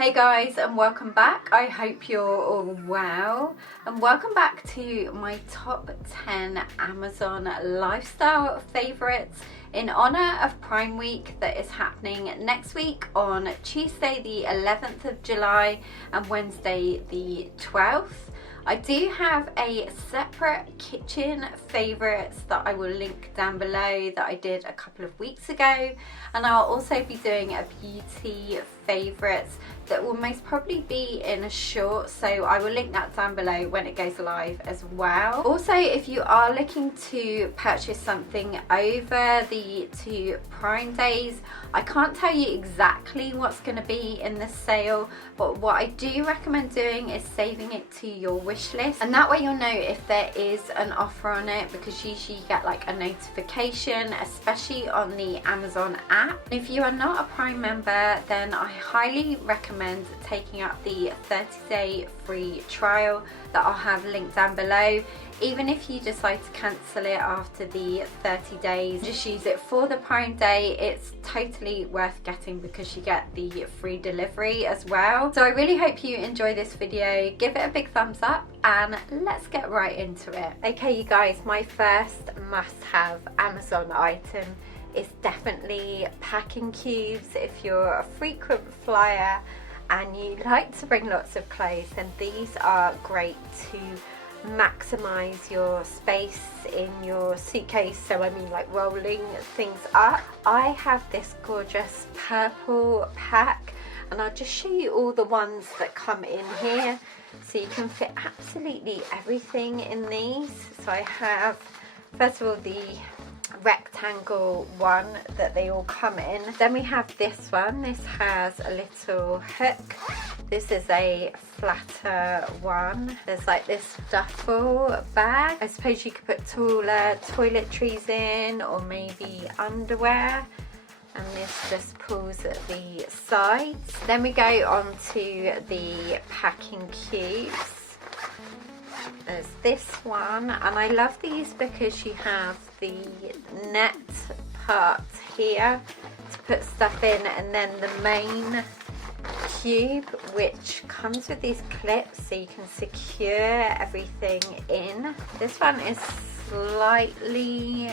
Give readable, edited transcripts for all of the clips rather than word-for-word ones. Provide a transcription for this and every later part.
Hey guys, and welcome back. I hope you're all well, and welcome back to my top 10 Amazon lifestyle favorites in honor of Prime Week that is happening next week on Tuesday the 11th of July and Wednesday the 12th. I do have a separate kitchen favorites that I will link down below that I did a couple of weeks ago, and I'll also be doing a beauty favorites that will most probably be in a short, so I will link that down below when it goes live as well. Also, if you are looking to purchase something over the 2 Prime days, I can't tell you exactly what's going to be in the sale, but what I do recommend doing is saving it to your wish list, and that way you'll know if there is an offer on it, because usually you get like a notification, especially on the Amazon app. If you are not a Prime member, then I highly recommend taking up the 30-day free trial that I'll have linked down below. Even if you decide to cancel it after the 30 days, just use it for the Prime Day. It's totally worth getting because you get the free delivery as well. So I really hope you enjoy this video. Give it a big thumbs up and let's get right into it. Okay, you guys, my first must-have Amazon item is definitely packing cubes. If you're a frequent flyer and you like to bring lots of clothes, then these are great to maximize your space in your suitcase. So I mean, like rolling things up. I have this gorgeous purple pack, and I'll just show you all the ones that come in here, so you can fit absolutely everything in these. So I have, first of all, the rectangle one that they all come in. Then we have this one. This has a little hook. This is a flatter one. There's like this duffel bag. I suppose you could put taller toiletries in, or maybe underwear. And this just pulls at the sides. Then we go on to the packing cubes. There's this one, and I love these because you have the net part here to put stuff in, and then the main cube, which comes with these clips so you can secure everything in. This one is slightly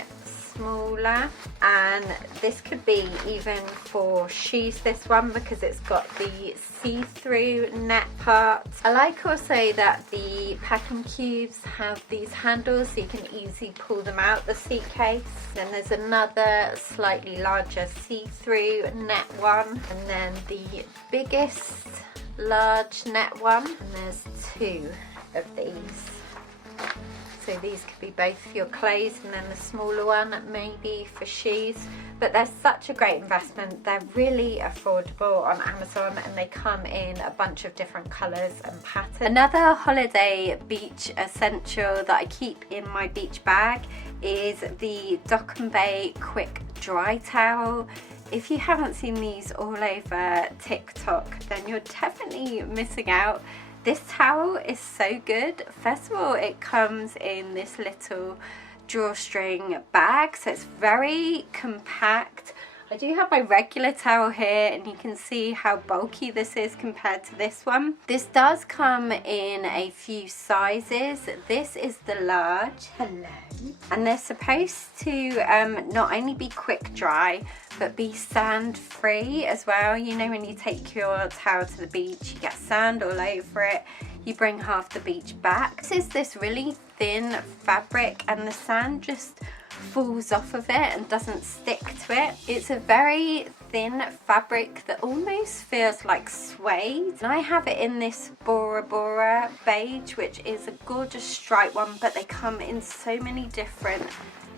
smaller, and this could be even for shoes, this one, because it's got the see-through net part. I like also that the packing cubes have these handles so you can easily pull them out the suitcase. Then there's another slightly larger see-through net one, and then the biggest large net one, and there's 2 of these. So these could be both for your clothes, and then the smaller one maybe for shoes. But they're such a great investment. They're really affordable on Amazon, and they come in a bunch of different colours and patterns. Another holiday beach essential that I keep in my beach bag is the Dock and Bay Quick Dry Towel. If you haven't seen these all over TikTok, then you're definitely missing out. This towel is so good. First of all, it comes in this little drawstring bag, so it's very compact. I do have my regular towel here, and you can see how bulky this is compared to this one. This does come in a few sizes. This is the large. Hello. And they're supposed to not only be quick dry, but be sand free as well. You know, when you take your towel to the beach, you get sand all over it. You bring half the beach back. This is this really thin fabric, and the sand just falls off of it and doesn't stick to it. It's a very thin fabric that almost feels like suede. And I have it in this Bora Bora beige, which is a gorgeous stripe one, but they come in so many different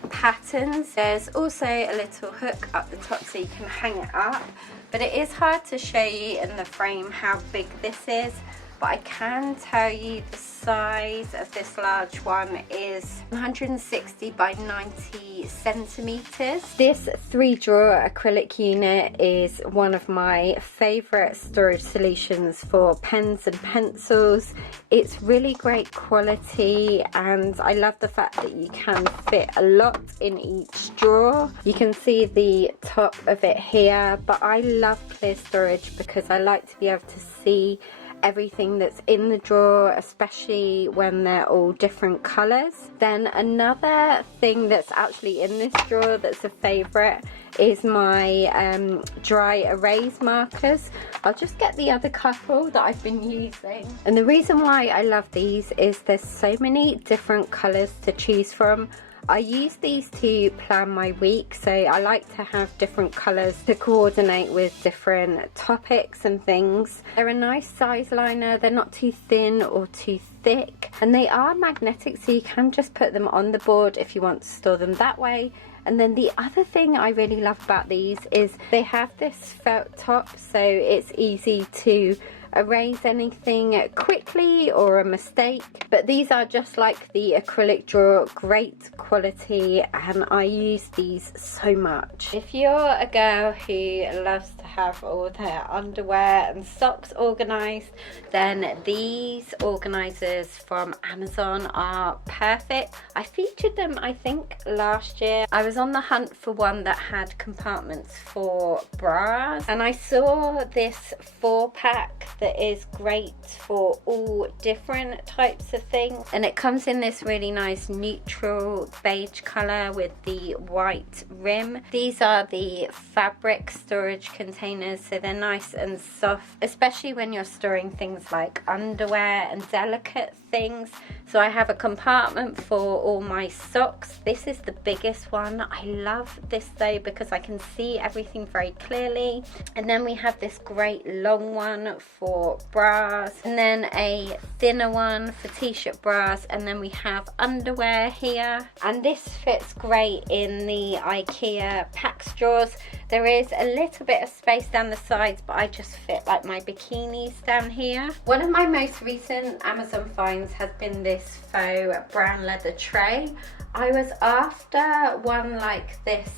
patterns. There's also a little hook up the top so you can hang it up, but it is hard to show you in the frame how big this is. but I can tell you the size of this large one is 160 by 90 centimeters. This 3-drawer acrylic unit is one of my favorite storage solutions for pens and pencils. It's really great quality, and I love the fact that you can fit a lot in each drawer. You can see the top of it here, but I love clear storage because I like to be able to see everything that's in the drawer, especially when they're all different colors. Then another thing that's actually in this drawer that's a favorite is my dry erase markers. I'll just get the other couple that I've been using, and the reason why I love these is there's so many different colors to choose from. I use these to plan my week, so I like to have different colours to coordinate with different topics and things. They're a nice size liner, they're not too thin or too thick, and they are magnetic, so you can just put them on the board if you want to store them that way. And then the other thing I really love about these is they have this felt top, so it's easy to erase anything quickly or a mistake. But these are just like the acrylic drawer, great quality, and I use these so much. If you're a girl who loves to have all their underwear and socks organized, then these organizers from Amazon are perfect. I featured them I think last year. I was on the hunt for one that had compartments for bras, and I saw this 4-pack that is great for all different types of things, and it comes in this really nice neutral beige color with the white rim. These are the fabric storage containers, so they're nice and soft, especially when you're storing things like underwear and delicate things. So I have a compartment for all my socks. This is the biggest one. I love this though because I can see everything very clearly. And then we have this great long one for bras, and then a thinner one for t-shirt bras, and then we have underwear here, and this fits great in the IKEA packs drawers. There is a little bit of space down the sides, but I just fit like my bikinis down here. One of my most recent Amazon finds has been this faux brown leather tray. I was after one like this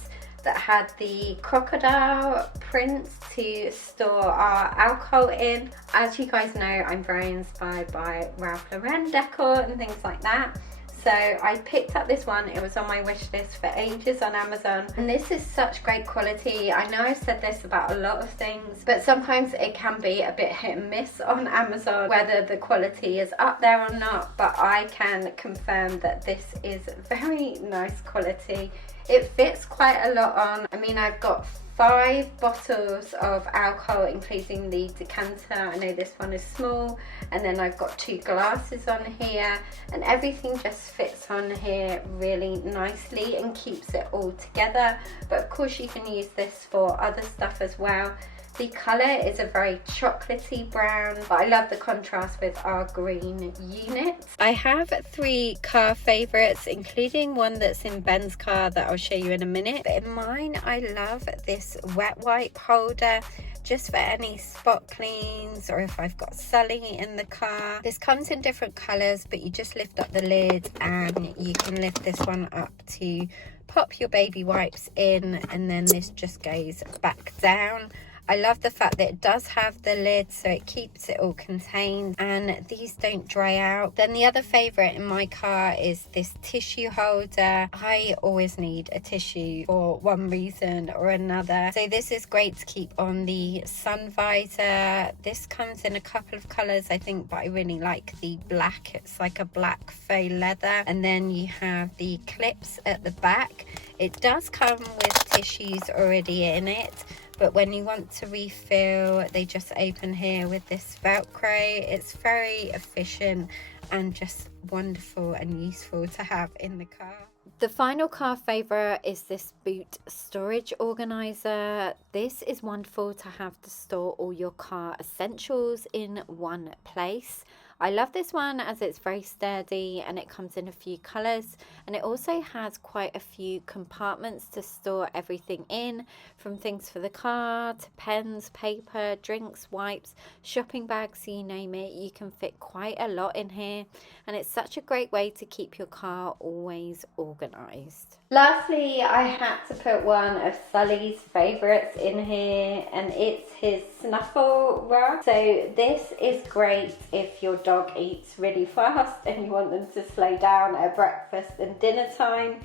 that had the crocodile prints to store our alcohol in. As you guys know, I'm very inspired by Ralph Lauren decor and things like that. So I picked up this one. It was on my wish list for ages on Amazon, and this is such great quality. I know I've said this about a lot of things, but sometimes it can be a bit hit and miss on Amazon whether the quality is up there or not, but I can confirm that this is very nice quality. It fits quite a lot on. I mean, I've got 5 bottles of alcohol, including the decanter. I know this one is small, and then I've got 2 glasses on here, and everything just fits on here really nicely and keeps it all together. But of course you can use this for other stuff as well. The colour is a very chocolatey brown, but I love the contrast with our green unit. I have 3 car favourites, including one that's in Ben's car that I'll show you in a minute. But in mine, I love this wet wipe holder, just for any spot cleans or if I've got Sully in the car. This comes in different colours, but you just lift up the lid and you can lift this one up to pop your baby wipes in, and then this just goes back down. I love the fact that it does have the lid, so it keeps it all contained, and these don't dry out. Then the other favourite in my car is this tissue holder. I always need a tissue for one reason or another, so this is great to keep on the sun visor. This comes in a couple of colours I think, but I really like the black. It's like a black faux leather, and then you have the clips at the back. It does come with tissues already in it, but when you want to refill, they just open here with this Velcro. It's very efficient and just wonderful and useful to have in the car. The final car favourite is this boot storage organiser. This is wonderful to have to store all your car essentials in one place. I love this one as it's very sturdy and it comes in a few colours, and it also has quite a few compartments to store everything in, from things for the car to pens, paper, drinks, wipes, shopping bags, you name it. You can fit quite a lot in here, and it's such a great way to keep your car always organised. Lastly, I had to put one of Sully's favourites in here, and it's his Sniffle Room. So this is great if your dog eats really fast and you want them to slow down at breakfast and dinner time.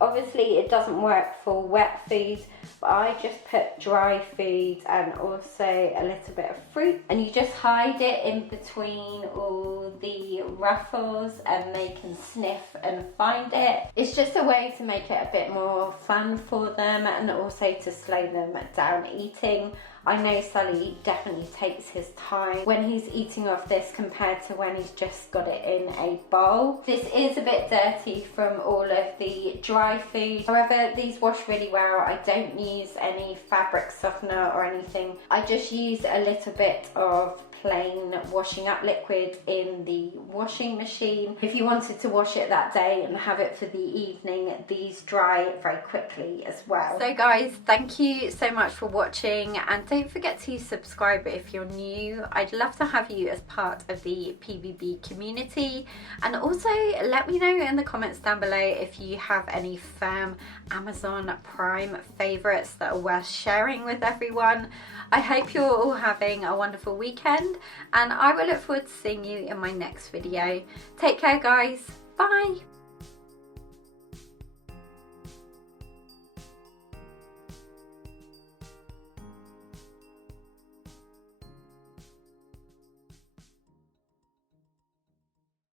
Obviously it doesn't work for wet food, but I just put dry food and also a little bit of fruit, and you just hide it in between all the ruffles and they can sniff and find it. It's just a way to make it a bit more fun for them and also to slow them down eating. I know Sully definitely takes his time when he's eating off this compared to when he's just got it in a bowl. This is a bit dirty from all of the dry food. However, these wash really well. I don't use any fabric softener or anything. I just use a little bit of plain washing up liquid in the washing machine. If you wanted to wash it that day and have it for the evening, these dry very quickly as well. So guys, thank you so much for watching, and don't forget to subscribe if you're new. I'd love to have you as part of the PBB community, and also let me know in the comments down below if you have any firm Amazon Prime favourites that are worth sharing with everyone. I hope you're all having a wonderful weekend, and I will look forward to seeing you in my next video. Take care guys, bye!